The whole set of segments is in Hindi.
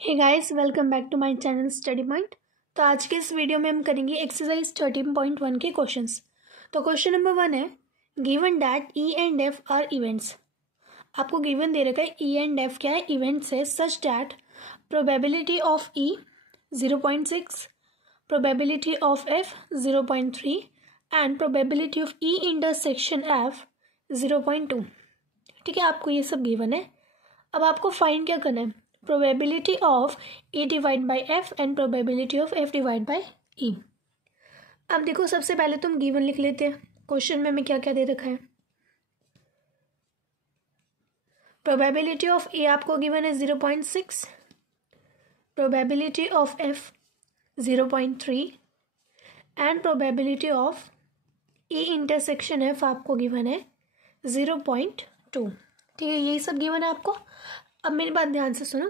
Hey guys, welcome back to my channel study point. तो आज के इस वीडियो में हम करेंगे एक्सरसाइज 13.1 के क्वेश्चंस। तो क्वेश्चन नंबर 1 है, given that E and F R events. आपको गिवन दे रखा है ई एंड एफ क्या है, इवेंट्स है, such that probability of E 0.6, probability of F 0.3 and probability of E intersection F 0.2। ठीक है, आपको ये सब गिवन है। अब आपको फाइंड क्या करना है, probability of A divide by F and probability of F divide by E. अब देखो, सबसे पहले तुम गिवन लिख लेते हैं। क्वेश्चन में हमें क्या क्या दे रखा है, प्रोबेबिलिटी ऑफ ए आपको गिवन है 0.6, probability of F 0.3 and probability of E intersection F आपको गिवन है 0.2। ठीक है, यही सब गिवन है आपको। अब मेरी बात ध्यान से सुनो,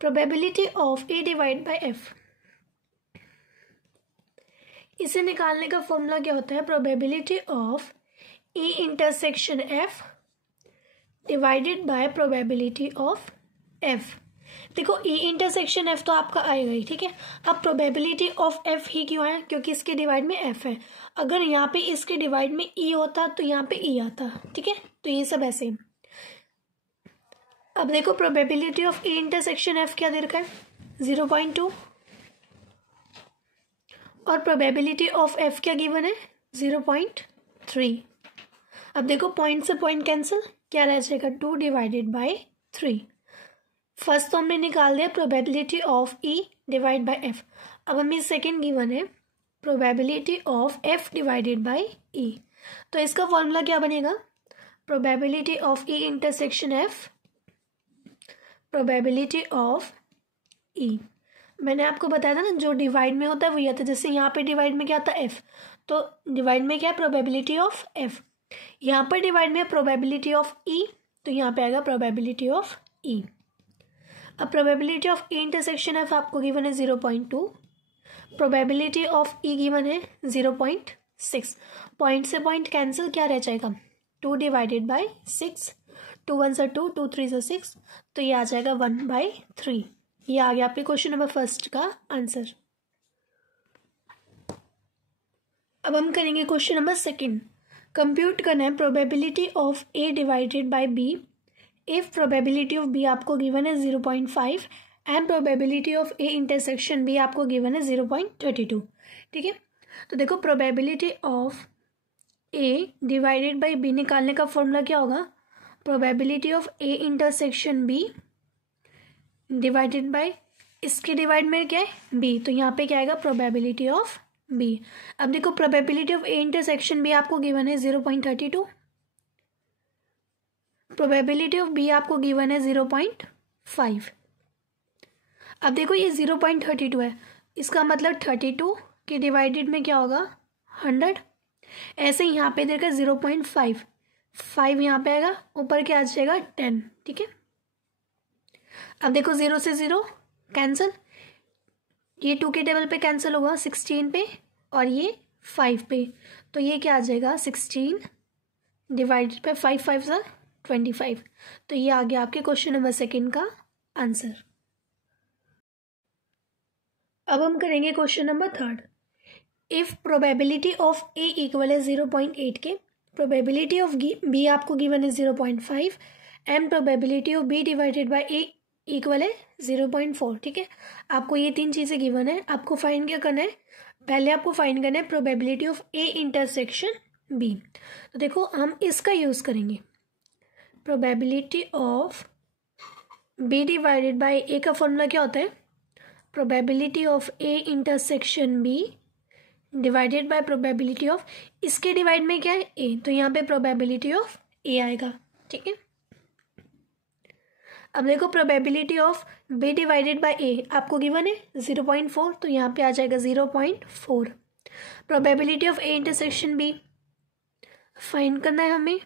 probability of A divide by F, इसे निकालने का फॉर्मूला क्या होता है, probability of A intersection F divided by probability of F. देखो, ई इंटरसेक्शन एफ तो आपका आएगा ही, ठीक है। अब प्रोबेबिलिटी ऑफ एफ ही क्यों है, क्योंकि इसके डिवाइड में एफ है। अगर यहाँ पे इसके डिवाइड में ई होता तो यहाँ पे ई आता, ठीक है। तो ये सब ऐसे। अब देखो, probability of A intersection F क्या दे रखा है 0.2 और प्रोबेबिलिटी ऑफ एफ क्या गिवन है 0.3। अब देखो, पॉइंट से पॉइंट कैंसिल, क्या रह जाएगा 2 डिवाइडेड बाय 3। फर्स्ट तो हमने निकाल दिया probability of E divide by F. अब हमें सेकेंड गिवन है probability of F divided by E. तो इसका फॉर्मूला क्या बनेगा, probability of E intersection F probability of E. मैंने आपको बताया था ना, जो डिवाइड में होता है वही आता है। जैसे यहाँ पे डिवाइड में क्या आता है एफ, तो डिवाइड में क्या है प्रोबेबिलिटी ऑफ एफ। यहाँ पर डिवाइड में प्रोबेबिलिटी ऑफ ई, तो यहाँ पे आएगा प्रोबेबिलिटी ऑफ ई। अब probability of E intersection F आपको गिवन है 0.2, प्रोबेबिलिटी ऑफ ई गिवन है 0.6। पॉइंट से पॉइंट कैंसिल, क्या रह जाएगा 2 डिवाइडेड बाई 6, 2 1 से 2, 2 3 से 6, तो ये आ जाएगा 1/3। ये आ गया आपके क्वेश्चन नंबर फर्स्ट का आंसर। अब हम करेंगे क्वेश्चन नंबर सेकंड। कंप्यूट करना है probability of A divided by B if probability of B आपको गिवन है 0.5 and probability of A intersection B आपको गिवन है 0.32। ठीक है, तो देखो, probability of A divided by B निकालने का फॉर्मूला क्या होगा, probability of A intersection B divided by, इसके डिवाइड में क्या है बी, तो यहाँ पे क्या आएगा प्रोबेबिलिटी ऑफ बी। अब देखो, probability of A intersection B आपको गिवन है 0.32, प्रोबेबिलिटी ऑफ बी आपको गिवन है 0.5। अब देखो, ये 0.32 है, इसका मतलब 32 के डिवाइडेड में क्या होगा 100। ऐसे ही यहाँ पे देखा 0.5, 5 यहाँ पे आएगा, ऊपर क्या आ जाएगा 10। ठीक है, अब देखो 0 से 0 कैंसिल, ये 2 के टेबल पे कैंसिल होगा 16 पे और ये 5 पे, तो ये क्या आ जाएगा 16 डिवाइडेड पे 5 5 से 25। तो ये आ गया आपके क्वेश्चन नंबर सेकंड का आंसर। अब हम करेंगे question number third. If probability of A equal है 0.8 के, प्रोबेबिलिटी ऑफ बी आपको गिवन है 0.5 and probability of B divided by A equal है 0.4। ठीक है, आपको ये 3 चीज़ें गिवन है। आपको फाइंड क्या करना है, पहले आपको फाइंड करना है probability of A intersection B. तो देखो, हम इसका यूज़ करेंगे, probability of B divided by A का फॉर्मूला क्या होता है, probability of A intersection B divided by probability of, इसके डिवाइड में क्या है ए, तो यहाँ पे प्रोबेबिलिटी ऑफ ए आएगा। ठीक है, अब देखो, probability of B divided by A आपको गिवन है 0.4, तो यहाँ पे आ जाएगा 0.4। Probability of A intersection B find करना है हमें,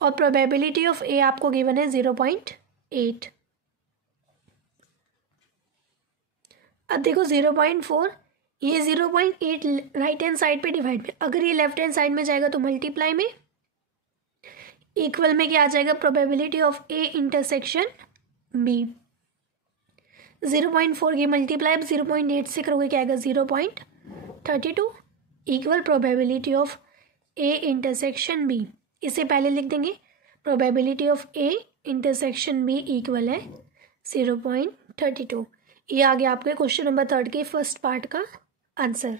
और प्रोबेबिलिटी ऑफ ए आपको गिवन है 0.8। अब देखो 0.4, ये 0.8 राइट हैंड साइड पे डिवाइड में, अगर ये लेफ्ट हैंड साइड में जाएगा तो मल्टीप्लाई में, इक्वल में क्या आ जाएगा probability of A intersection B. 0.4 की मल्टीप्लाई 0.8 से करोगे क्या आएगा 0.32 equal probability of A intersection B. इसे पहले लिख देंगे, probability of A intersection B equal है 0.32। ये आ गया आपके क्वेश्चन नंबर 3 के फर्स्ट पार्ट का आंसर।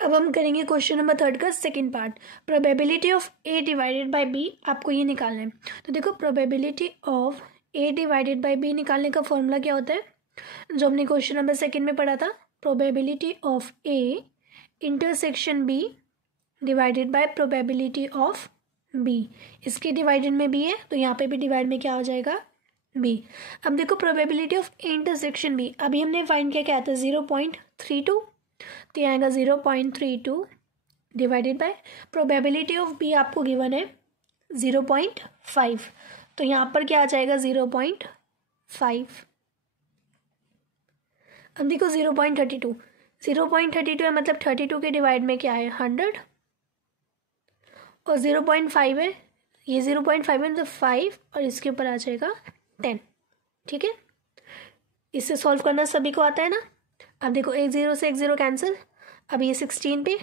अब हम करेंगे क्वेश्चन नंबर 3 का second part, probability of A divided by B. आपको ये निकालना है। तो देखो probability of A divided by B निकालने का फॉर्मूला क्या होता है, जो हमने क्वेश्चन नंबर 2 में पढ़ा था, probability of A intersection B divided by probability of B. इसके डिवाइडेड में बी है तो यहाँ पे भी डिवाइड में क्या हो जाएगा बी। अब देखो probability of A intersection B, अभी हमने फाइंड किया क्या था 0.32, तो यहाँ आएगा 0.32 divided by probability of B आपको गिवन है 0.5, तो यहाँ पर क्या आ जाएगा 0.5। अब देखो 0.32 है मतलब 32 के डिवाइड में क्या है 100, और 0.5 है, ये 0.5 है मतलब 5 और इसके ऊपर आ जाएगा 10। ठीक है, इससे सॉल्व करना सभी को आता है ना। अब देखो एक 0 से एक 0 कैंसिल, अब ये 16 पे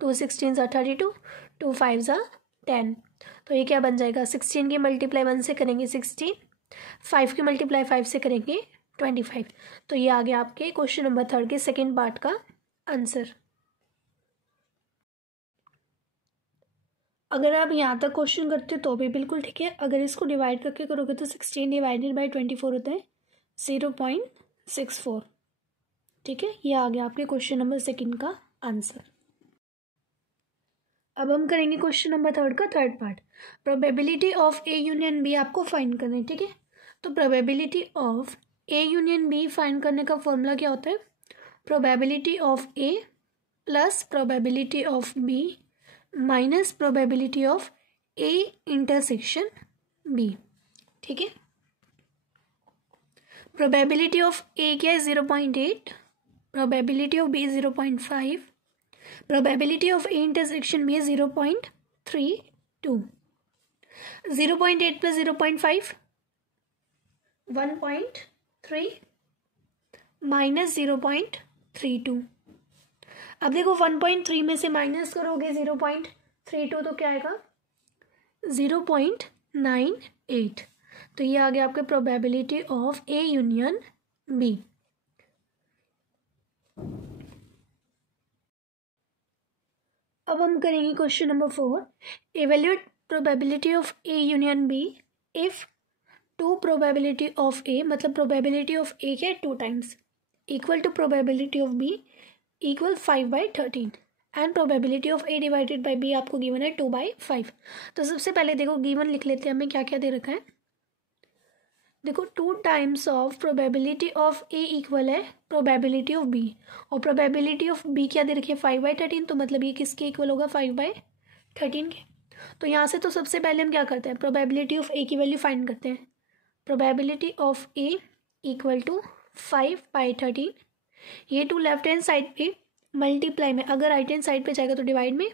2 16 सा 32, 2 5 सा 10, तो ये क्या बन जाएगा 16 की मल्टीप्लाई 1 से करेंगे 16, 5 की मल्टीप्लाई 5 से करेंगे 25। तो ये आ गया आपके क्वेश्चन नंबर 3 के सेकेंड पार्ट का आंसर। अगर आप यहाँ तक क्वेश्चन करते तो भी बिल्कुल ठीक है, अगर इसको डिवाइड करके करोगे तो 16 डिवाइडेड बाई 24 होता है 0.64। ठीक है, ये आ गया आपके क्वेश्चन नंबर 2 का आंसर। अब हम करेंगे क्वेश्चन नंबर 3 का third part, probability of A union B आपको फाइंड करना है। ठीक है, तो probability of A union B find करने का फॉर्मूला क्या होता है, probability of A plus probability of B minus probability of A intersection B. ठीक है, प्रोबेबिलिटी ऑफ ए क्या है 0.8, probability of B 0.5, probability of A intersection B 0.32। 0.8 plus 0.5 1.3 minus 0.32। अब देखो 1.3 में से माइनस करोगे 0.32 तो क्या आएगा 0.98। तो ये आ गया आपके probability of A union B. अब हम करेंगे question number 4, evaluate probability of A union B if two probability of A, मतलब प्रोबेबिलिटी ऑफ ए क्या है 2 times equal to probability of B equal 5/13 and probability of A divided by B आपको गिवन है 2/5। तो सबसे पहले देखो गिवन लिख लेते हैं, हमें क्या क्या दे रखा है। देखो 2 times of probability of A equal है प्रोबेबिलिटी ऑफ बी, और प्रोबेबिलिटी ऑफ बी क्या दे रखी है 5/13, तो मतलब ये किसके इक्वल होगा 5/13 के। तो यहाँ से तो सबसे पहले हम क्या करते हैं, प्रोबेबिलिटी ऑफ ए की वैल्यू फाइंड करते हैं। Probability of A equal to 5/13, ये 2 लेफ्ट हैंड साइड पे मल्टीप्लाई में, अगर राइट हैंड साइड पे जाएगा तो डिवाइड में,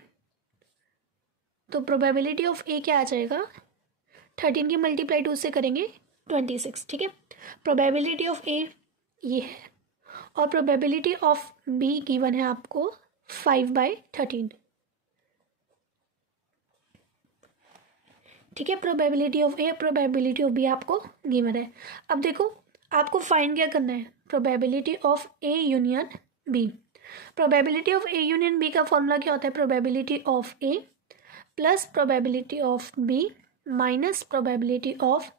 तो प्रोबेबिलिटी ऑफ ए क्या आ जाएगा 13 की मल्टीप्लाई 2 से करेंगे 26। ठीक है, प्रोबेबिलिटी ऑफ ए ये है और प्रोबेबिलिटी ऑफ बी गिवन है आपको 5/13। ठीक है, probability of A probability of B आपको गिवन है। अब देखो आपको फाइंड क्या करना है, probability of A union B. Probability of A union B का फॉर्मूला क्या होता है, probability of A plus probability of B minus probability of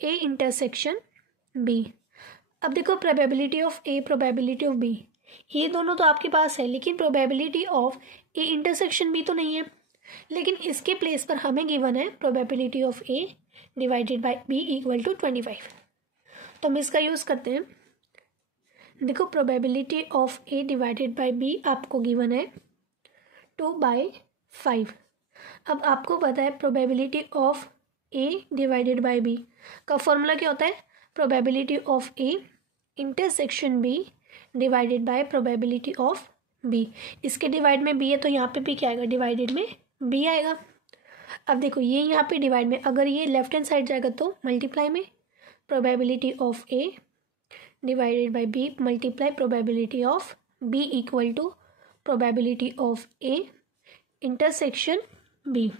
A intersection B. अब देखो probability of A probability of B ये दोनों तो आपके पास है, लेकिन probability of A intersection B तो नहीं है, लेकिन इसके प्लेस पर हमें गिवन है probability of A divided by B equal to 25। तो हम इसका यूज़ करते हैं। देखो probability of A divided by B आपको गिवन है 2/5। अब आपको पता है probability of A divided by B का फॉर्मूला क्या होता है, probability of A intersection B divided by probability of B. इसके डिवाइड में बी है तो यहाँ पे भी क्या आएगा, डिवाइडेड में बी आएगा। अब देखो ये यहाँ पे डिवाइड में, अगर ये लेफ्ट हैंड साइड जाएगा तो मल्टीप्लाई में, probability of A divided by B multiply probability of B equal to probability of A intersection B.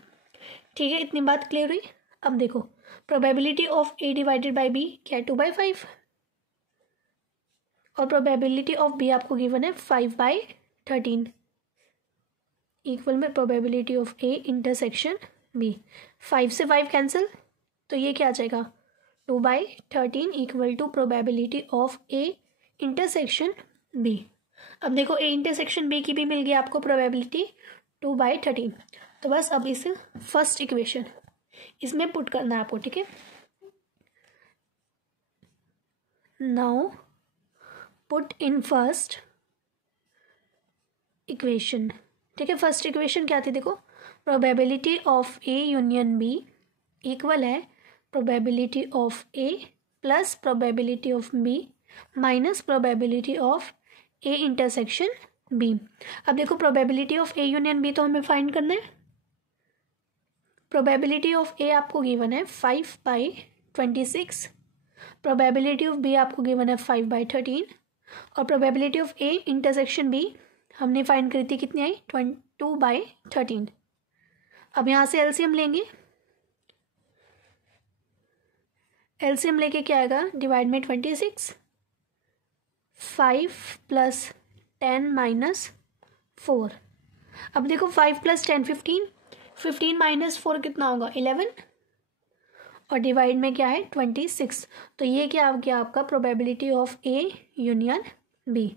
ठीक है, इतनी बात क्लियर हुई। अब देखो probability of A divided by B क्या है 2/5 और प्रोबेबिलिटी ऑफ बी आपको गिवन है 5/13 इक्वल में probability of A intersection B. 5 से 5 कैंसिल तो ये क्या आ जाएगा 2/13 equal to probability of A intersection B. अब देखो ए इंटरसेक्शन बी की भी मिल गई आपको प्रोबेबिलिटी 2/13। तो बस अब इस फर्स्ट इक्वेशन इसमें पुट करना है आपको। ठीक है, now put in first equation. ठीक है, फर्स्ट इक्वेशन क्या थी देखो, probability of A union B equal है probability of A plus probability of B minus probability of A intersection B. अब देखो probability of A union B तो हमें फाइंड करना है। प्रोबेबिलिटी ऑफ ए आपको गिवन है 5/26, प्रोबेबिलिटी ऑफ बी आपको गिवन है 5/13 और probability of A intersection B हमने फाइंड करी थी कितनी आई 2/13। अब यहाँ से एलसीएम लेंगे, एलसीएम लेके क्या आएगा डिवाइड में 26, 5 + 10 - 4। अब देखो 5 + 10 15, 15 - 4 कितना होगा 11 और डिवाइड में क्या है 26। तो ये क्या आ गया आपका probability of A union B.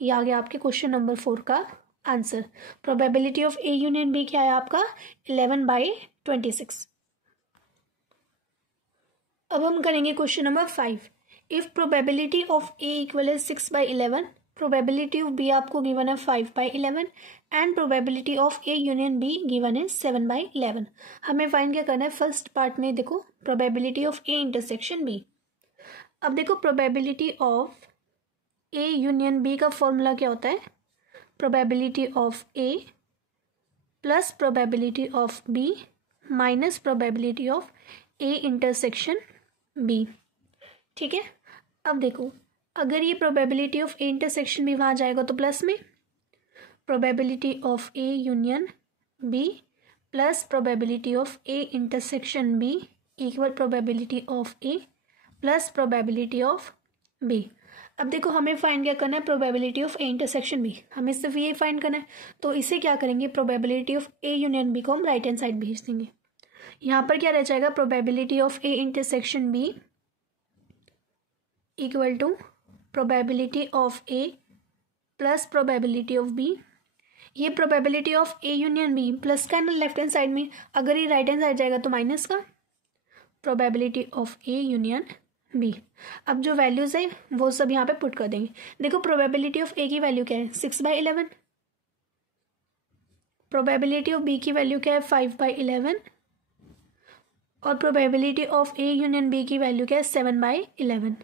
ये आ गया आपके क्वेश्चन नंबर 4 का answer. Probability of A union B क्या है आपका 11/26। अब हम करेंगे question number 5। If probability of A equal है 6/11, प्रोबेबिलिटी ऑफ बी आपको गिवन है 5/11 and probability of A union B given है 7/11। हमें फाइंड क्या करना है, फर्स्ट पार्ट में देखो probability of A intersection B. अब देखो probability of A union B का फॉर्मूला क्या होता है, probability of A plus probability of B minus probability of A intersection B. ठीक है, अब देखो अगर ये probability of A intersection B वहाँ जाएगा तो प्लस में probability of A union B plus probability of A intersection B equal probability of A plus probability of B. अब देखो हमें फाइंड क्या करना है, probability of A intersection B, हमें सिर्फ ये फाइंड करना है। तो इसे क्या करेंगे, probability of A union B को हम राइट हैंड साइड भेज देंगे। यहाँ पर क्या रह जाएगा, probability of A intersection B equal to probability of A plus probability of B. ये probability of A union B plus का है ना लेफ्ट हैंड साइड में, अगर ये राइट हैंड साइड जाएगा तो माइनस का, probability of A union B. अब जो वैल्यूज है वो सब यहाँ पे पुट कर देंगे। देखो प्रोबेबिलिटी ऑफ ए की वैल्यू क्या है 6/11, प्रोबेबिलिटी ऑफ बी की वैल्यू क्या है 5/11 और probability of A union B की वैल्यू क्या है 7/11।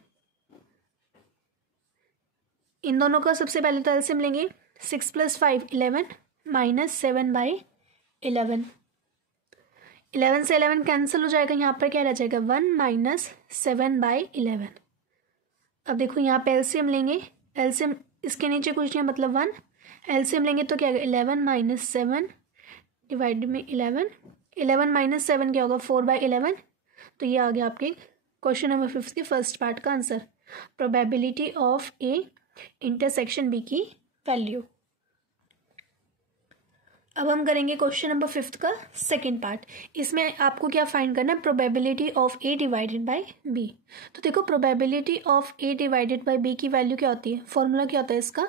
इन दोनों का सबसे पहले तो एलसीएम लेंगे, 6 + 5 11 माइनस 7/11। 11 से 11 कैंसिल हो जाएगा, यहाँ पर क्या रह जाएगा 1 माइनस 7/11। अब देखो यहाँ पे एलसीएम लेंगे, एलसीएम इसके नीचे कुछ नहीं मतलब 1, एलसीएम लेंगे तो क्या होगा 11 - 7 डिवाइड में 11, 11 - 7 क्या होगा 4/11। तो ये आ गया आपके क्वेश्चन नंबर 5 के फर्स्ट पार्ट का answer, probability of A intersection B की वैल्यू। अब हम करेंगे क्वेश्चन नंबर 5 का सेकंड पार्ट। इसमें आपको क्या फाइंड करना है, probability of A divided by B. तो देखो probability of A divided by B की वैल्यू क्या होती है, फॉर्मूला क्या होता है इसका,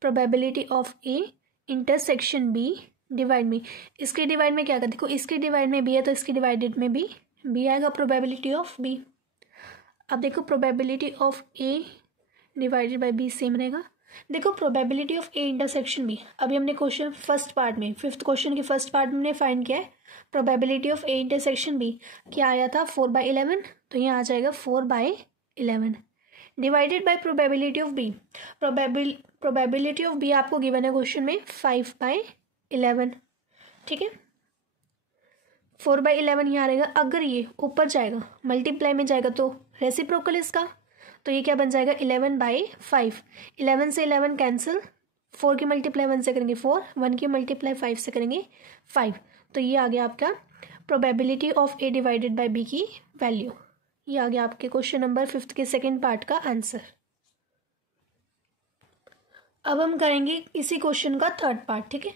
probability of A intersection B divide में, इसके डिवाइड में क्या आएगा, देखो इसके डिवाइड में बी है तो इसके डिवाइडेड में भी बी आएगा, प्रोबेबिलिटी ऑफ बी। अब देखो probability of A divided by B same रहेगा। देखो probability of A intersection B, अभी हमने क्वेश्चन फर्स्ट पार्ट में 5th क्वेश्चन के फर्स्ट पार्ट में हमने फाइंड किया है probability of A intersection B, क्या आया था 4/11, तो यहाँ आ जाएगा 4/11 divided by probability of B. Probability of B आपको गिवन है क्वेश्चन में 5/11। ठीक है, 4/11 यहाँ रहेगा। अगर ये ऊपर जाएगा मल्टीप्लाई में जाएगा तो रेसिप्रोकल इसका, तो ये क्या बन जाएगा 11/5। 11 से 11 कैंसिल, 4 की मल्टीप्लाई 1 से करेंगे 4, 1 की मल्टीप्लाई 5 से करेंगे 5। तो ये आ गया आपका probability of A divided by B की वैल्यू। ये आ गया आपके क्वेश्चन नंबर 5 के सेकेंड पार्ट का आंसर। अब हम करेंगे इसी क्वेश्चन का थर्ड पार्ट, ठीक है।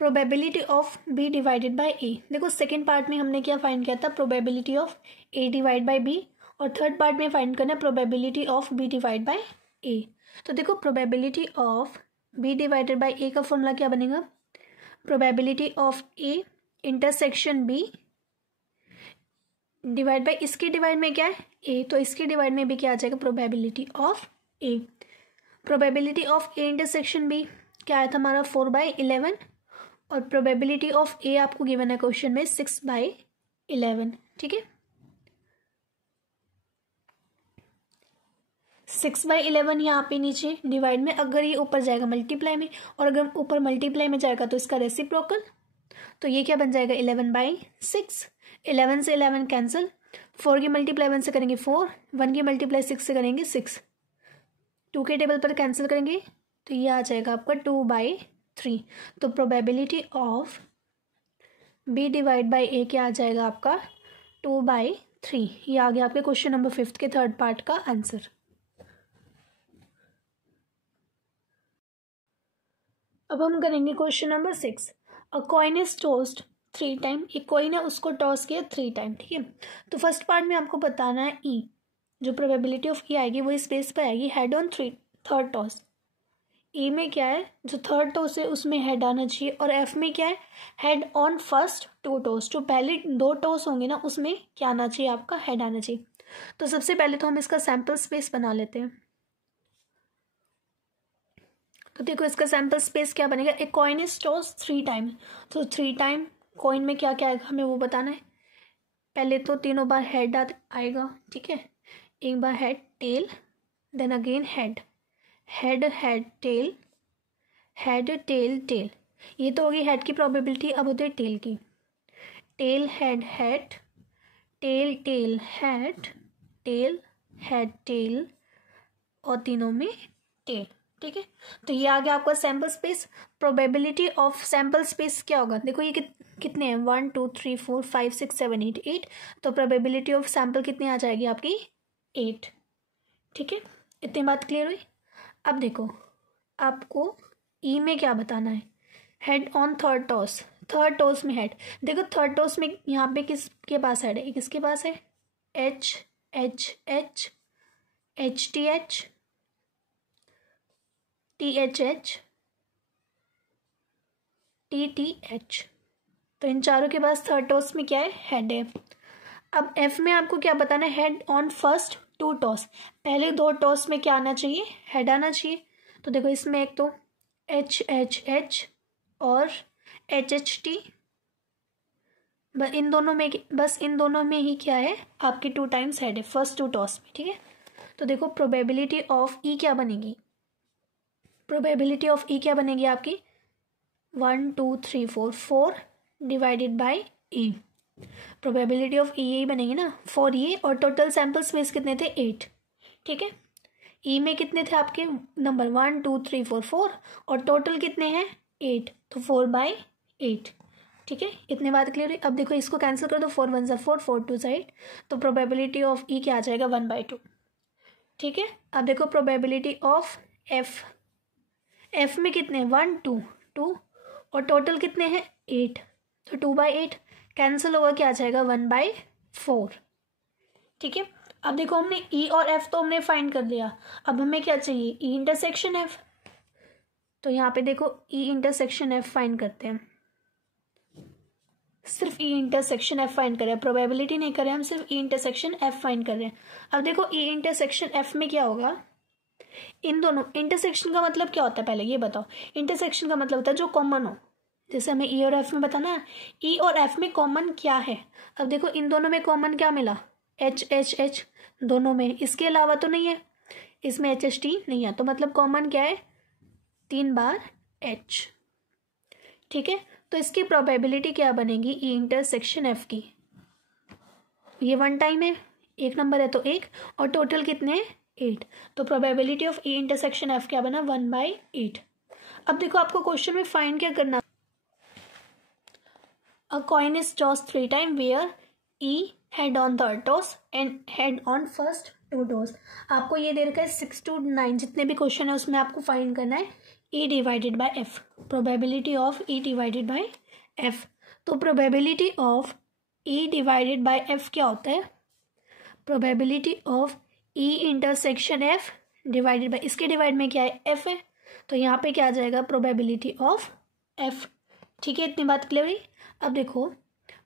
Probability of B divided by A. देखो सेकेंड पार्ट में हमने क्या फाइंड किया था, probability of A divide by B, और थर्ड पार्ट में फाइंड करना probability of B divide by A. तो देखो probability of B divided by A का फॉर्मूला क्या बनेगा, probability of A intersection B divide by, इसके डिवाइड में क्या है ए, तो इसके डिवाइड में भी क्या आ जाएगा probability of A. Probability of A intersection B क्या आया था हमारा 4/11, और प्रोबेबिलिटी ऑफ ए आपको गिवन है क्वेश्चन में 6/11, ठीक है। 6/11 यहाँ पे नीचे डिवाइड में, अगर ये ऊपर जाएगा मल्टीप्लाई में, और अगर ऊपर मल्टीप्लाई में जाएगा तो इसका रेसिप्रोकल, तो ये क्या बन जाएगा 11/6। 11 से 11 कैंसिल, 4 की मल्टीप्लाई 1 से करेंगे 4, 1 की मल्टीप्लाई 6 से करेंगे 6, 2 के टेबल पर कैंसिल करेंगे तो ये आ जाएगा आपका 2/3। तो probability of B divide by A क्या आ जाएगा आपका 2/3। ये आ गया आपके क्वेश्चन नंबर 5 के थर्ड पार्ट का आंसर। अब हम करेंगे question number 6। A coin is tossed 3 time. एक कॉइन है उसको टॉस किया 3 टाइम, ठीक है। तो फर्स्ट पार्ट में आपको बताना है ई, जो प्रोबेबिलिटी ऑफ ई आएगी वो स्पेस पे आएगी हेड ऑन थर्ड टॉस। ए में क्या है, जो थर्ड टॉस है उसमें हेड आना चाहिए, और एफ में क्या है हेड ऑन फर्स्ट 2 टॉस। जो पहले 2 टॉस होंगे ना उसमें क्या आना चाहिए आपका हेड आना चाहिए। तो सबसे पहले तो हम इसका सैंपल स्पेस बना लेते हैं। तो देखो इसका सैंपल स्पेस क्या बनेगा, a coin is toss 3 time, तो 3 टाइम कॉइन में क्या क्या आएगा हमें वो बताना है। पहले तो तीनों बार हेड आएगा, ठीक है। एक बार head tail, then again head, head head tail, head tail tail. ये तो होगी हेड की प्रोबेबिलिटी। अब होती है टेल की, tail head head, tail tail head, tail head tail, और तीनों में टेल, ठीक है। तो ये आ गया आपका sample space. Probability of sample space क्या होगा, देखो ये कितने हैं 1 2 3 4 5 6 7 8 8, तो प्रोबेबिलिटी ऑफ सैंपल कितनी आ जाएगी आपकी 8, ठीक है। इतनी बात क्लियर हुई। अब देखो आपको ई में क्या बताना है, head on third toss. Third toss में हेड, देखो थर्ड टॉस में यहाँ पे किसके पास हेड है, किसके पास है H H H, H T H, T H H, T T H. तो इन चारों के पास थर्ड टॉस में क्या है हेड है। अब एफ में आपको क्या बताना है, हेड ऑन फर्स्ट 2 टॉस। पहले 2 टॉस में क्या आना चाहिए हेड आना चाहिए। तो देखो इसमें एक तो एच एच एच और एच एच टी, बस इन दोनों में ही क्या है आपकी 2 टाइम्स हेड है फर्स्ट 2 टॉस में, ठीक है। तो देखो प्रोबेबिलिटी ऑफ ई क्या बनेगी, प्रोबेबिलिटी ऑफ ई क्या बनेगी आपकी 1 2 3 4 divided by A. Probability of E यही बनेगी ना फॉर ये, और टोटल सैंपल स्पेस कितने थे 8, ठीक है। ई में कितने थे आपके नंबर 1 2 3 4 4, और टोटल कितने हैं 8, तो 4/8, ठीक है। इतने बात क्लियर हुई। अब देखो इसको कैंसिल कर दो, 4 1 ज़ा 4, 4 2 ज़ा 8, तो प्रोबेबिलिटी ऑफ ई क्या आ जाएगा 1/2, ठीक है। अब देखो प्रोबेबिलिटी ऑफ एफ, एफ में कितने 1 2 2, और टोटल कितने हैं 8, तो 2/8 कैंसिल होगा क्या आ जाएगा 1/4, ठीक है। अब देखो हमने ई और एफ तो हमने फाइंड कर लिया, अब हमें क्या चाहिए ई इंटरसेक्शन एफ। तो यहाँ पे देखो ई इंटरसेक्शन एफ फाइंड करते हैं, सिर्फ ई इंटरसेक्शन एफ फाइंड कर रहे हैं, प्रोबेबिलिटी नहीं कर रहे हैं हम, सिर्फ ई इंटरसेक्शन एफ फाइंड कर रहे हैं। अब देखो ई इंटरसेक्शन एफ में क्या होगा, इन दोनों इंटरसेक्शन का मतलब क्या होता है पहले ये बताओ। इंटरसेक्शन का मतलब होता है जो कॉमन हो, जैसे हमें ई और एफ में बताना है ई और एफ में कॉमन क्या है। अब देखो इन दोनों में कॉमन क्या मिला एच एच एच दोनों में, इसके अलावा तो नहीं है, इसमें एच एच टी नहीं है, तो मतलब कॉमन क्या है 3 बार एच, ठीक है। तो इसकी प्रोबेबिलिटी क्या बनेगी ई इंटरसेक्शन एफ की, ये 1 टाइम है, एक नंबर है तो 1 और टोटल कितने हैं 8, तो probability of E intersection F क्या बना 1/8। अब देखो आपको क्वेश्चन में फाइंड क्या करना, a coin is tossed 3 time where E head on third toss and head on first 2 toss. आपको ये दे रखा है 6 to 9 जितने भी क्वेश्चन है उसमें आपको फाइंड करना है E divided by F, probability of E divided by F. तो probability of E divided by F क्या होता है, probability of E intersection F divided by, इसके डिवाइड में क्या है एफ है, तो यहाँ पे क्या आ जाएगा प्रोबेबिलिटी ऑफ एफ। ठीक है, इतनी बात क्लियर हुई। अब देखो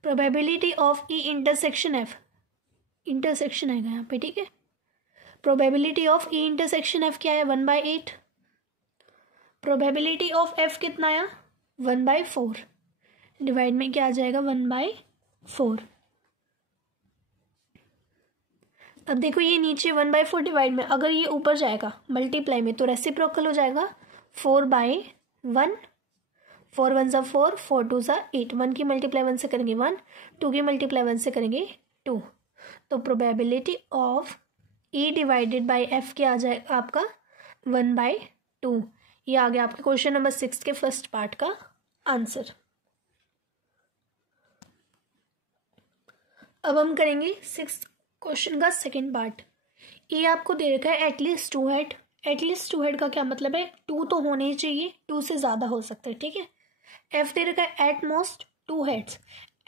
probability of E intersection F, intersection आएगा यहाँ पे, ठीक है, probability of E intersection F क्या है 1/8, प्रोबेबिलिटी ऑफ एफ कितना आया 1/4, डिवाइड में क्या आ जाएगा 1/4। अब देखो ये नीचे 1/4 डिवाइड में, अगर ये ऊपर जाएगा मल्टीप्लाई में तो रेसिप्रोकल हो जाएगा 4/1, 4 1 सा 4, 4 2 सा 8, 1 की मल्टीप्लाई 1 से करेंगे 1, 2 की मल्टीप्लाई 1 से करेंगे 2, तो probability of E divided by F क्या आ जाएगा आपका 1/2। ये आ गया आपके क्वेश्चन नंबर 6 के फर्स्ट पार्ट का आंसर। अब हम करेंगे 6 क्वेश्चन का सेकेंड पार्ट। ये आपको दे रखा है एटलीस्ट 2 हेड, एटलीस्ट 2 हेड का क्या मतलब है 2 तो होने ही चाहिए, 2 से ज़्यादा हो सकते हैं, ठीक है। एफ दे रखा है एटमोस्ट 2 हेड्स,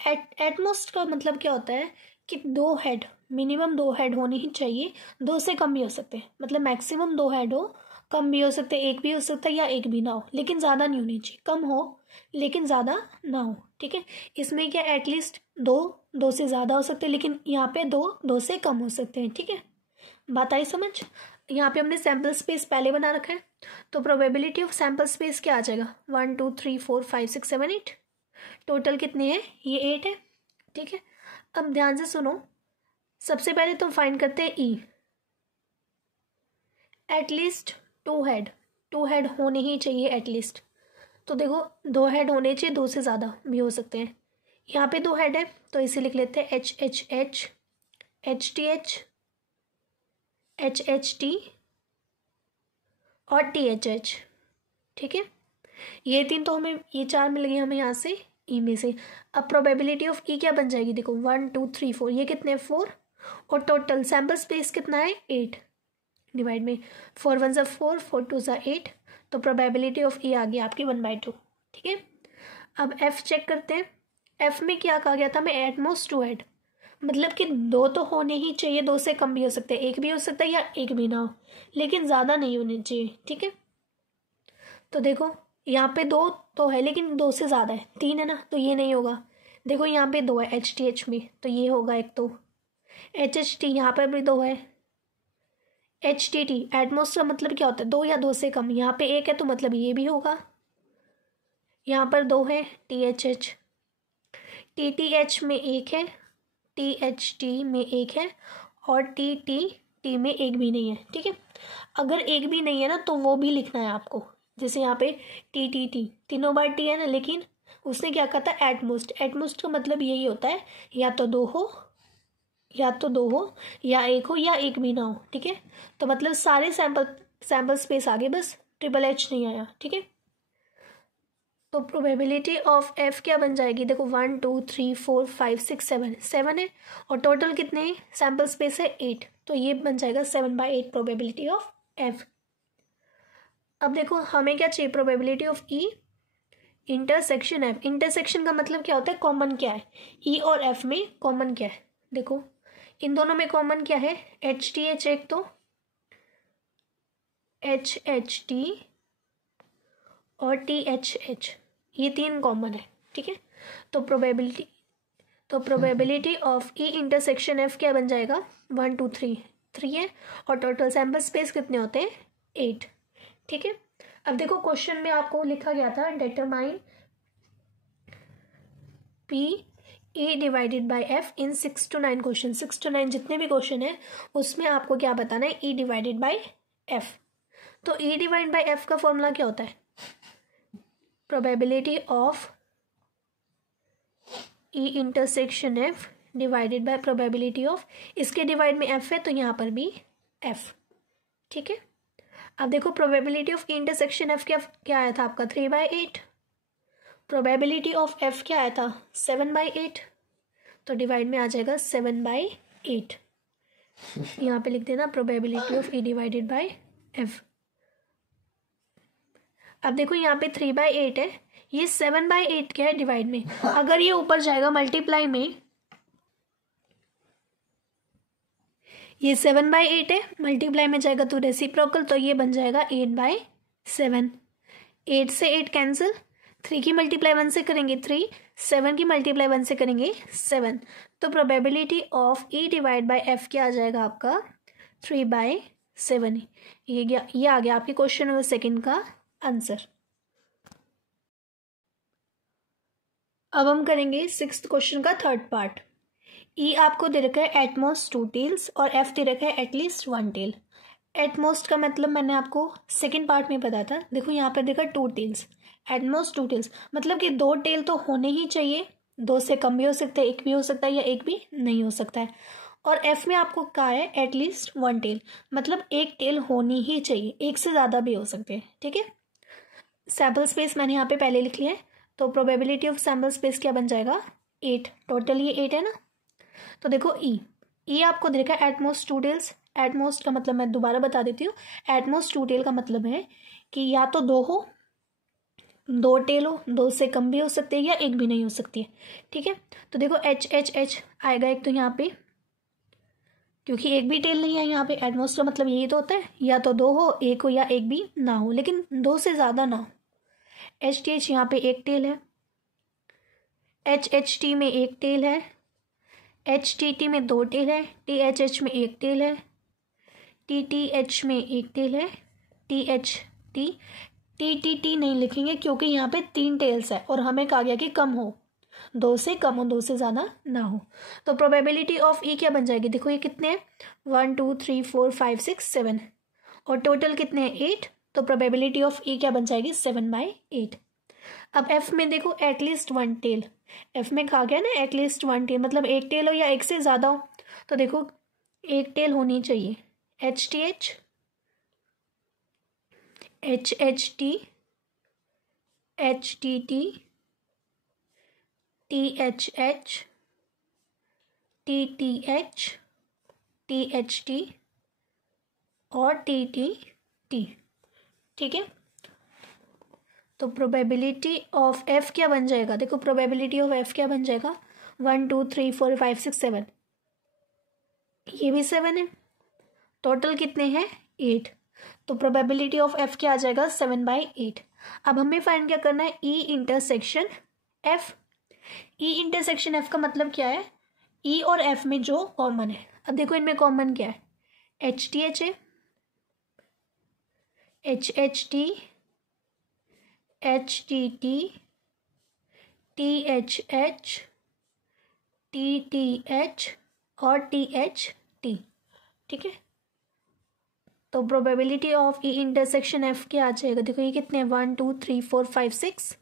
एटमोस्ट का मतलब क्या होता है कि 2 हेड, मिनिमम 2 हेड होने ही चाहिए, 2 से कम भी हो सकते हैं, मतलब मैक्सिमम 2 हेड हो, कम भी हो सकते हैं, एक भी हो सकता है या एक भी ना हो, लेकिन ज़्यादा नहीं होनी चाहिए, कम हो लेकिन ज़्यादा ना हो, ठीक है। इसमें क्या एटलीस्ट 2 से ज़्यादा हो सकते हैं, लेकिन यहाँ पे 2 से कम हो सकते हैं, ठीक है। बात आई समझ। यहाँ पे हमने सैम्पल स्पेस पहले बना रखा है, तो प्रोबेबिलिटी ऑफ सैम्पल स्पेस क्या आ जाएगा 1 2 3 4 5 6 7 8, टोटल कितने हैं ये 8 है, ठीक है। अब ध्यान से सुनो, सबसे पहले तो फाइंड करते हैं ई, एटलीस्ट 2 हेड होने ही चाहिए एटलीस्ट, तो देखो 2 हेड होने चाहिए, 2 से ज़्यादा भी हो सकते हैं। यहाँ पे 2 हेड है तो इसे लिख लेते हैं H H H, H T H, H H T और टी एच एच, ठीक है। ये 3 तो हमें, ये 4 मिल गए हमें यहाँ से ई में से। अब प्रोबेबिलिटी ऑफ ई क्या बन जाएगी, देखो 1 2 3 4, ये कितने 4 और टोटल सैम्पल स्पेस कितना है 8, डिवाइड में 4 1 सा 4, 4 2 सा 8, तो प्रोबेबिलिटी ऑफ ई आ गई आपकी 1/2, ठीक है। अब एफ चेक करते हैं, एफ में क्या कहा गया था हमें एटमोस्ट 2 हेड, मतलब कि 2 तो होने ही चाहिए, 2 से कम भी हो सकते हैं, एक भी हो सकता है या एक भी ना हो, लेकिन ज़्यादा नहीं होने चाहिए, ठीक है। तो देखो यहाँ पे 2 तो है लेकिन 2 से ज़्यादा है, 3 है ना, तो ये नहीं होगा। देखो यहाँ पे 2 है एच टी एच में, तो ये होगा एक, तो एच एच टी यहाँ पर भी 2 है, एच टी टी एटमोस्ट का मतलब क्या होता है 2 या 2 से कम, यहाँ पे 1 है तो मतलब ये भी होगा, यहाँ पर 2 है T H H, T T H में 1 है, टी एच टी में 1 है और टी टी टी में 1 भी नहीं है, ठीक है। अगर 1 भी नहीं है ना तो वो भी लिखना है आपको, जैसे यहाँ पे टी टी टी, तीनों बार टी है ना, लेकिन उसने क्या कहा था एटमोस्ट, एटमोस्ट का मतलब यही होता है या तो 2 हो या 1 हो या 1 भी ना हो, ठीक है। तो मतलब सारे सैंपल स्पेस आ गए, बस ट्रिपल एच नहीं आया, ठीक है। तो प्रोबेबिलिटी ऑफ एफ क्या बन जाएगी, देखो 1 2 3 4 5 6 7 है और टोटल कितने सैंपल स्पेस है 8, तो ये बन जाएगा 7/8 प्रोबेबिलिटी ऑफ एफ। अब देखो हमें क्या चाहिए, probability of E intersection F. Intersection का मतलब क्या होता है, कॉमन क्या है, ई और एफ में कॉमन क्या है, देखो इन दोनों में कॉमन क्या है एच टी एच, एक तो एच एच टी और टी एच एच, ये 3 कॉमन है, ठीक है। तो probability of E intersection F क्या बन जाएगा 1 2 3 है और टोटल सैंपल स्पेस कितने होते हैं 8, ठीक है। अब देखो क्वेश्चन में आपको लिखा गया था determine P A divided by F in 6 to 9 question, 6 to 9 जितने भी क्वेश्चन है उसमें आपको क्या बताना है ई डिवाइडेड बाय एफ। तो ई डिवाइड बाय एफ का फॉर्मूला क्या होता है, probability of E intersection F divided by probability of, इसके डिवाइड में एफ है तो यहाँ पर भी एफ। ठीक है, अब देखो probability of E intersection F क्या आया था आपका 3/8, प्रोबेबिलिटी ऑफ एफ क्या आया था 7/8, तो डिवाइड में आ जाएगा 7/8। यहाँ पे लिख देना probability of E divided by F. अब देखो यहाँ पे 3/8 है, ये 7/8 क्या है डिवाइड में, अगर ये ऊपर जाएगा मल्टीप्लाई में, ये 7/8 है, मल्टीप्लाई में जाएगा तो रेसिप्रोकल, तो ये बन जाएगा 8/7। 8 से 8 कैंसिल, 3 की मल्टीप्लाई 1 से करेंगे 3, 7 की मल्टीप्लाई 1 से करेंगे 7, तो probability of E divide by F क्या आ जाएगा आपका 3/7। ये आ गया आपके क्वेश्चन नंबर 2 का आंसर। अब हम करेंगे 6th क्वेश्चन का 3rd पार्ट। ई आपको दे रखा है एटमोस्ट 2 टेल्स और एफ दे रखा है एटलीस्ट 1 टेल। एटमोस्ट का मतलब मैंने आपको 2nd पार्ट में बताया था। देखो यहाँ पर देखा 2 टेल्स, एटमोस्ट 2 टेल्स मतलब कि 2 टेल तो होने ही चाहिए, 2 से कम भी हो सकता है, 1 भी हो सकता है या 1 भी नहीं हो सकता है। और एफ में आपको कहा है एटलीस्ट 1 टेल, मतलब 1 टेल होनी ही चाहिए, 1 से ज़्यादा भी हो सकते हैं। ठीक है, सैम्पल स्पेस मैंने यहाँ पे पहले लिख लिया है, तो प्रोबेबिलिटी ऑफ सैम्पल स्पेस क्या बन जाएगा 8, टोटल ये 8 है ना। तो देखो ई आपको देखा है एटमोस्ट 2 टेल्स, एटमोस्ट का मतलब मैं दोबारा बता देती हूँ, एटमोस्ट 2 टेल का मतलब है कि या तो 2 हो, 2 टेल हो, 2 से कम भी हो सकते हैं या 1 भी नहीं हो सकती है। ठीक है, तो देखो एच आएगा एक तो यहाँ पे, क्योंकि 1 भी टेल नहीं है यहाँ पे, एटमोस्ट का मतलब यही तो होता है, या तो 2 हो, 1 हो या 1 भी ना हो, लेकिन 2 से ज़्यादा ना हो। एच यहाँ पे 1 टेल है, एच टी में 1 टेल है, एच टी में 2 टेल है, टी में 1 टेल है, टी में 1 टेल है, टी नहीं लिखेंगे क्योंकि यहाँ पे 3 टेल्स है और हमें कहा गया कि कम हो, 2 से कम हो, 2 से ज़्यादा ना हो। तो प्रोबेबिलिटी ऑफ ई क्या बन जाएगी, देखो ये कितने हैं 1 2 3 4 5 6 7 और टोटल कितने हैं 8, तो प्रोबेबिलिटी ऑफ ई क्या बन जाएगी 7/8। अब एफ में देखो एटलीस्ट 1 टेल, एफ में कहा गया ना एटलीस्ट 1 टेल मतलब 1 टेल हो या 1 से ज़्यादा हो, तो देखो 1 टेल होनी चाहिए। एच टी टी और टी। ठीक है, तो प्रोबेबिलिटी ऑफ एफ क्या बन जाएगा, देखो प्रोबेबिलिटी ऑफ एफ क्या बन जाएगा 1 2 3 4 5 6 7, ये भी 7 है, टोटल कितने हैं 8, तो प्रोबेबिलिटी ऑफ एफ क्या आ जाएगा 7/8। अब हमें फाइंड क्या करना है ई intersection F. E intersection F का मतलब क्या है, ई और एफ में जो कॉमन है। अब देखो इनमें कॉमन क्या है, एच है, एच टी टी और टी। ठीक है, तो probability of E intersection F क्या आ जाएगा, देखो ये कितने 1 2 3 4 5 6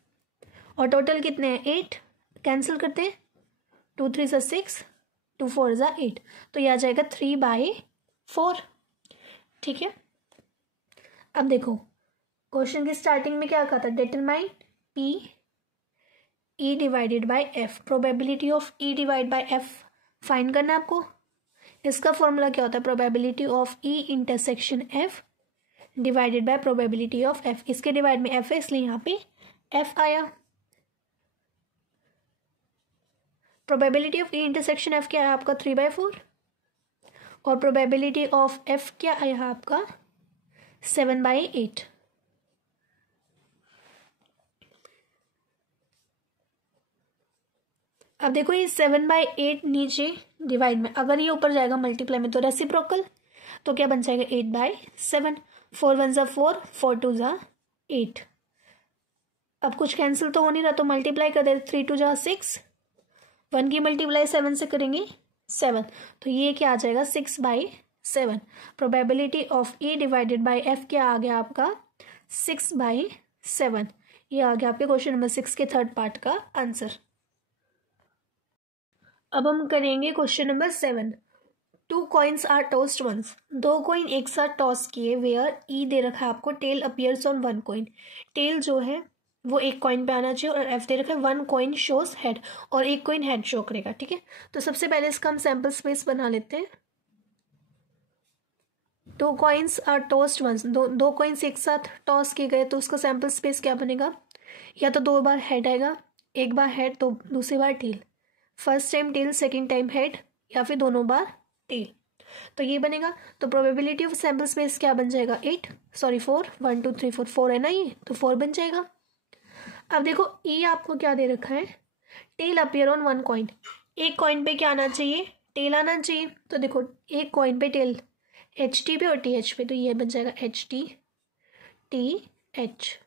और टोटल कितने हैं 8, कैंसिल करते हैं 2 3 सा 6 2 4 सा 8, तो ये आ जाएगा 3/4। ठीक है, अब देखो क्वेश्चन की स्टार्टिंग में क्या कहा था, determine P E divided by F, probability of E divide by F find करना है आपको। इसका फॉर्मूला क्या होता है, probability of E intersection F divided by probability of F, इसके डिवाइड में एफ है इसलिए यहाँ पे एफ आया। Probability of E intersection F क्या है आपका 3/4 और प्रोबेबिलिटी ऑफ एफ क्या आया आपका 7/8। अब देखो ये 7/8 नीचे डिवाइड में, अगर ये ऊपर जाएगा मल्टीप्लाई में तो रेसिप्रोकल, तो क्या बन जाएगा 8/7, 4 1 ज़ा 4 4 2 ज़ा 8। अब कुछ कैंसिल तो हो नहीं रहा तो मल्टीप्लाई कर दे, 3 2 ज़ा 6, 1 की मल्टीप्लाई 7 से करेंगे 7, तो ये क्या आ जाएगा 6/7। Probability of E divided by F क्या आ गया आपका 6/7। ये आ गया आपके क्वेश्चन नंबर 6 के 3rd पार्ट का आंसर। अब हम करेंगे question number 7। 2 coins are tossed once. 2 coin एक साथ टॉस किए वेयर ई दे रखा है आपको, tail appears on 1 coin. Tail जो है वो एक कॉइन पे आना चाहिए और एफ दे रखा है 1 कॉइन शोज हेड, और एक कॉइन हेड शो करेगा। ठीक है, तो सबसे पहले इसका हम सैम्पल स्पेस बना लेते हैं। 2 कॉइन्स आर टॉस्ड वंस, दो कॉइन्स एक साथ टॉस किए गए, तो उसका सैम्पल स्पेस क्या बनेगा, या तो 2 बार हेड आएगा, एक बार हेड तो दूसरी बार tail, first time tail second time head, या फिर दोनों बार टेल, तो ये बनेगा। तो प्रोबेबिलिटी ऑफ सैम्पल स्पेस क्या बन जाएगा 4 1 2 3 4 है ना, ये तो 4 बन जाएगा। अब देखो ई आपको क्या दे रखा है, टेल अपीयर ऑन 1 कॉइन। एक कॉइन पे क्या आना चाहिए, टेल आना चाहिए, तो देखो एक कॉइन पे टेल एच टी पे और टी एच पे, तो ये बन जाएगा एच टी टी एच।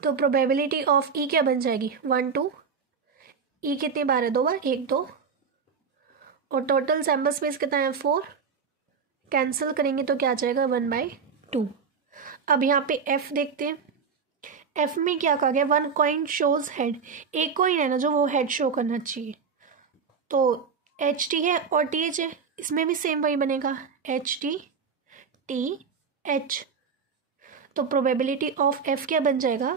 तो प्रोबेबिलिटी ऑफ ई क्या बन जाएगी 1 2, ई कितनी बार है 2 बार, 1 2, और टोटल सैम्पल स्पेस कितना है 4, कैंसिल करेंगे तो क्या आ जाएगा 1/2। अब यहाँ पे एफ देखते हैं, एफ में क्या कहा गया 1 कॉइन शोज हेड, एक कॉइन है ना जो वो हेड शो करना चाहिए, तो एच टी है और टी एच है, इसमें भी सेम वही बनेगा एच टी टी एच। तो प्रोबेबिलिटी ऑफ एफ क्या बन जाएगा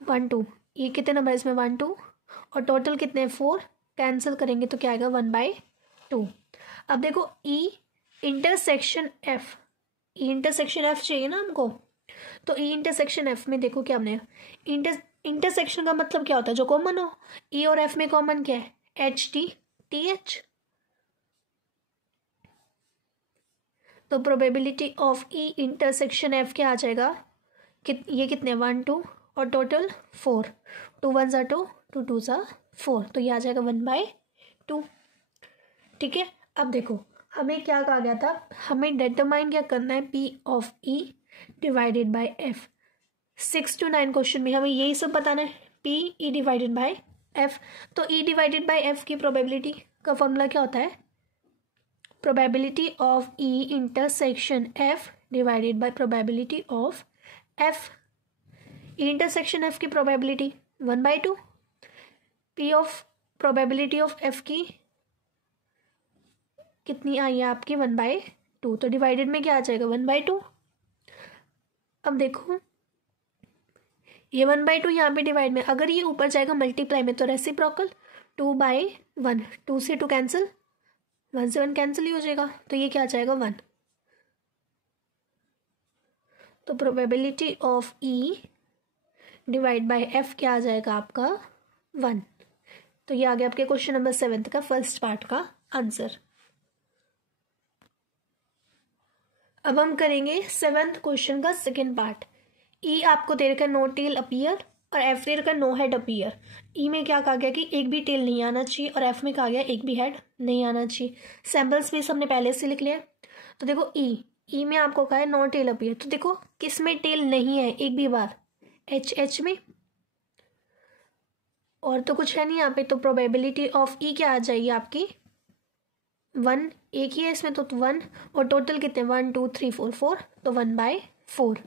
1 2, ये कितने नंबर इसमें 1 2, और टोटल कितने 4, कैंसिल करेंगे तो क्या आएगा 1/2। अब देखो ई intersection F, E intersection F चाहिए ना हमको, तो ई इंटरसेक्शन एफ में देखो क्या बनेगा, इंटरसेक्शन का मतलब क्या होता है जो कॉमन हो, ई और एफ में कॉमन क्या है एच टी टी एच। तो probability of E intersection F क्या आ जाएगा, ये कितने 1 2 और टोटल 4, 2 1 ज़ा 2 2 2 ज़ा 4, तो ये आ जाएगा 1/2। ठीक है, अब देखो हमें क्या कहा गया था, हमें डिटरमाइन क्या करना है P of E divided by F. 6 to 9 question में हमें यही सब बताना है, P E divided by F. तो ई डिवाइडेड बाय एफ की प्रोबेबिलिटी का फॉर्मूला क्या होता है, probability of E intersection F divided by probability of F. E intersection F की probability 1/2, P of probability of F की कितनी आई है आपकी 1/2, तो डिवाइडेड में क्या आ जाएगा 1/2। अब देखो ये 1/2 यहाँ पे डिवाइड में, अगर ये ऊपर जाएगा मल्टीप्लाई में तो रेसिप्रोकल 2/1, 2 से 2 कैंसिल, 1 से 1 कैंसिल ही हो जाएगा, तो ये क्या आ जाएगा 1। तो probability of E divide by F क्या आ जाएगा आपका 1। तो ये आ गया आपके क्वेश्चन नंबर 7 का फर्स्ट पार्ट का आंसर। अब हम करेंगे 7th क्वेश्चन का सेकेंड पार्ट। ई आपको दे रखा है नो टेल अपीयर और एफ दे रखा है नो हेड अपीयर। ई में क्या कहा गया कि एक भी टेल नहीं आना चाहिए और एफ में कहा गया एक भी हेड नहीं आना चाहिए। सैम्पल स्पेस हमने पहले से लिख लिया। तो देखो ई में आपको कहा है नो टेल अपीयर, तो देखो किस में टेल नहीं है एक भी बार, एच में, और तो कुछ है नहीं यहाँ पे, तो प्रोबेबिलिटी ऑफ ई क्या आ जाएगी आपकी 1, एक ही है इसमें तो 1, और टोटल कितने 1 2 3 4 4, तो 1/4।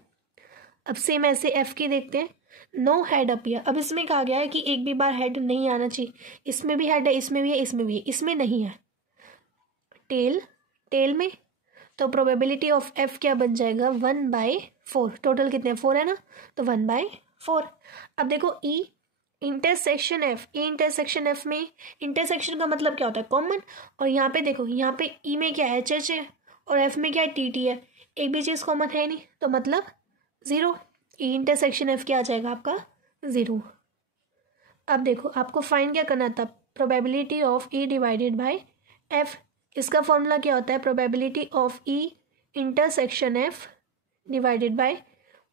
अब सेम ऐसे एफ की देखते हैं, नो हेड अपीयर। अब इसमें कहा गया है कि एक भी बार हेड नहीं आना चाहिए, इसमें भी हेड है, इसमें भी है, इसमें भी है, इसमें नहीं है टेल में, तो प्रोबेबिलिटी ऑफ एफ क्या बन जाएगा 1/4। टोटल कितने 4 है ना, तो 1/4। अब देखो ई intersection F, E intersection F में इंटरसेक्शन का मतलब क्या होता है कॉमन, और यहाँ पे देखो यहाँ पे ई में क्या है एच है और एफ में क्या है टी है, एक भी चीज़ कॉमन है नहीं, तो मतलब 0। ई इंटरसेक्शन एफ क्या आ जाएगा आपका 0। अब देखो आपको फाइंड क्या करना था, probability of E divided by F. इसका फॉर्मूला क्या होता है, probability of E intersection F divided by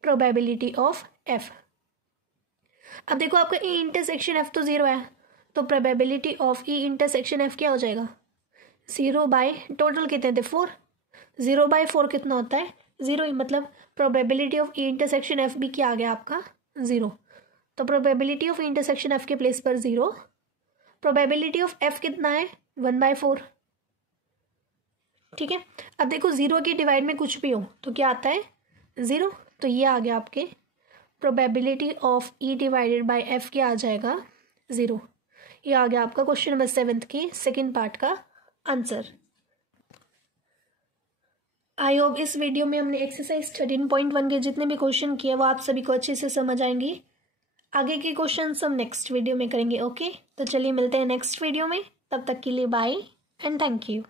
probability of F. अब देखो आपका ई इंटरसेक्शन एफ तो 0 है, तो probability of E intersection F क्या हो जाएगा 0 टोटल कितने थे 4, 0/4 कितना होता है 0 ही, मतलब probability of E intersection F भी क्या आ गया आपका 0। तो प्रोबेबिलिटी ऑफ इंटरसेक्शन एफ के प्लेस पर 0, प्रोबेबिलिटी ऑफ एफ कितना है 1/4। ठीक है, अब देखो 0 के डिवाइड में कुछ भी हो तो क्या आता है 0, तो ये आ गया आपके probability of E divided by F क्या आ जाएगा 0। ये आ गया आपका क्वेश्चन नंबर 7 के सेकेंड पार्ट का आंसर। आई होप इस वीडियो में हमने एक्सरसाइज 13.1 के जितने भी क्वेश्चन किए वो आप सभी को अच्छे से समझ आएंगे। आगे के क्वेश्चन हम नेक्स्ट वीडियो में करेंगे। ओके, तो चलिए मिलते हैं नेक्स्ट वीडियो में। तब तक के लिए बाय एंड थैंक यू।